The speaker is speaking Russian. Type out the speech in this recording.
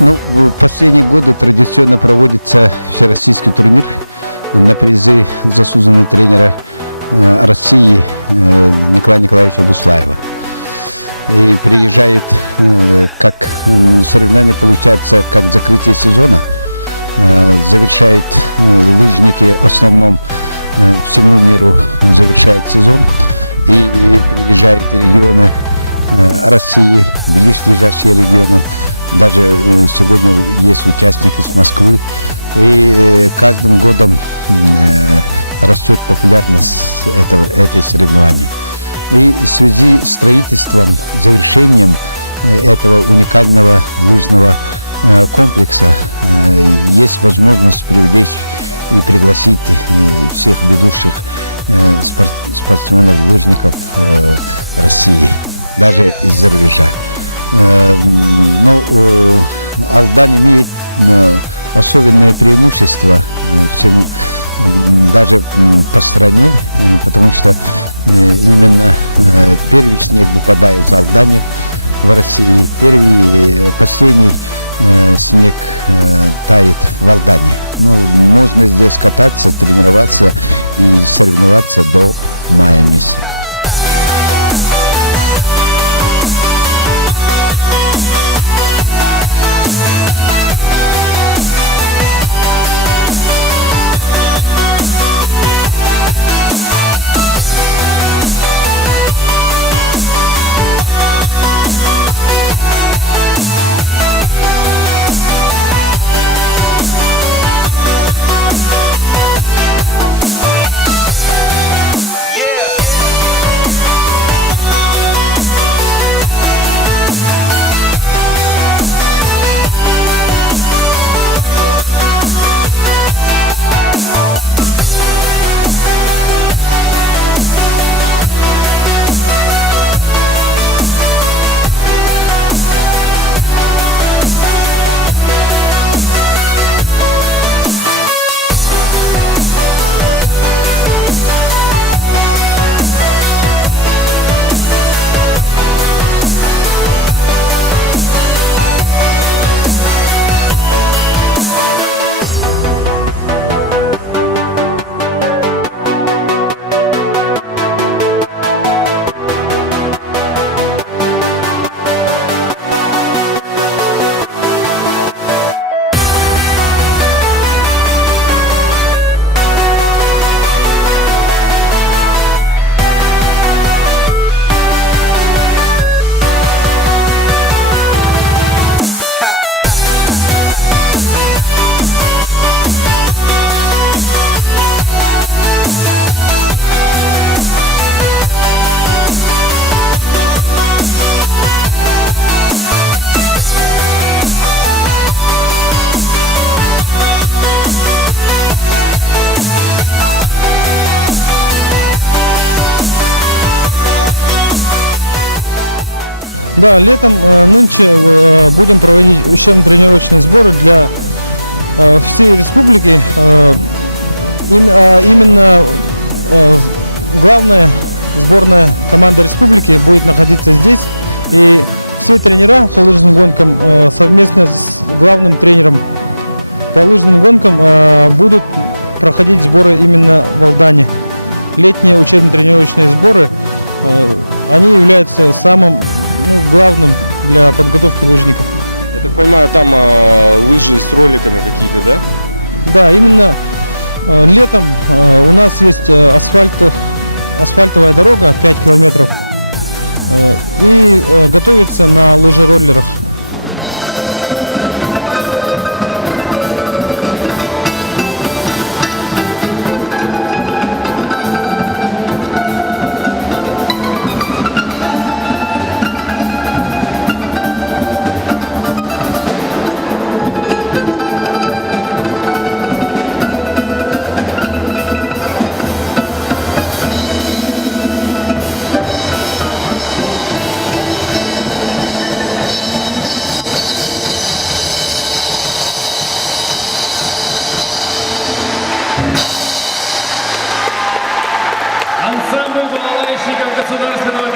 Ну, в последние годы традиционно проводится всероссийский турнир на призы заслуженного тренера России Николая Николаевича Буслаева. И приезжает, как соревнование получается, как закрытие сезона, завершает лыжники в основном всему миру, завершает сезон, и приезжают регионы России, ближайшие регионы. Даже сегодня есть участники из Москвы. И каждым годом растет популярность этой соревнований. И в связи с строительством, завершением этого уникального лыжного комплекса есть возможность привлечь и пригласить всех ведущих спортсменов, лыжников России, даже из-за рубежа. Но Алдан имеет особенное преимущество даже по стране, потому что именно первый снег выпадает в Алдане, в России. Последний снег тает в Алдане. Но можно здесь кататься, тренироваться и соревноваться до мая месяца. Да, летом нынче будем проводить учебно-тренировочные сборы для всей республики. Именно главная сборная команда республики будет находиться здесь. И все тренера по лыжным гонкам совместно с главным тренером по лыжным гонкам будут проходить сборы именно в Алдане. Летние учебно-тренировочные сборы, они являются самым главным для подготовки лыжников. Я так понимаю, там лыжи с роликами какие-то, да? Да, именно летом у нас есть асфальтовая дорога 5 километров и готовится на лыжероллерах. Ансамбль балалайщиков Государственного